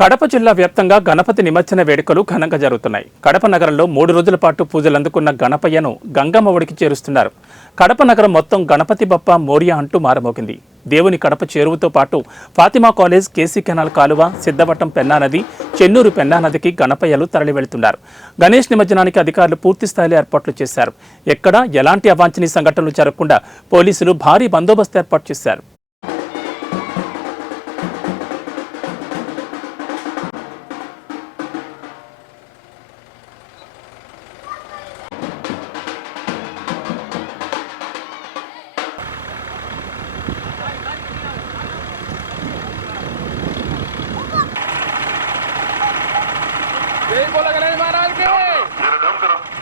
కడప జిల్లా వ్యాప్తంగా గణపతి నిమజ్జన వేడుకలు ఘనంగా జరుగుతున్నాయి. కడప నగరంలో 3 రోజుల పాటు పూజలు అందుకున్న గణపయ్యను గంగమ్మ ఒడికి చేరుస్తున్నారు. కడప నగరం మొత్తం గణపతి బప్ప మోరియా అంటూ మారమోగింది. దేవుని కడప చేరువతో పాటు ఫాతిమా కాలేజ్, కేసీ కెనాల్ కాలువ, సిద్ధవటం పెన్నా నది, చెన్నూరు పెన్నా నదికి గణపయ్యలు తరలి వెళుతున్నారు. గణేష్ నిమజ్జనానికి అధికారులు పూర్తి స్థాయిలో ఏర్పాట్లు చేశారు. ఎక్కడా ఎలాంటి అవాంఛనీయ సంఘటనలు జరగకుండా పోలీసులు భారీ బందోబస్తు ఏర్పాటు చేశారు. जय बोला गणेश महाराज के।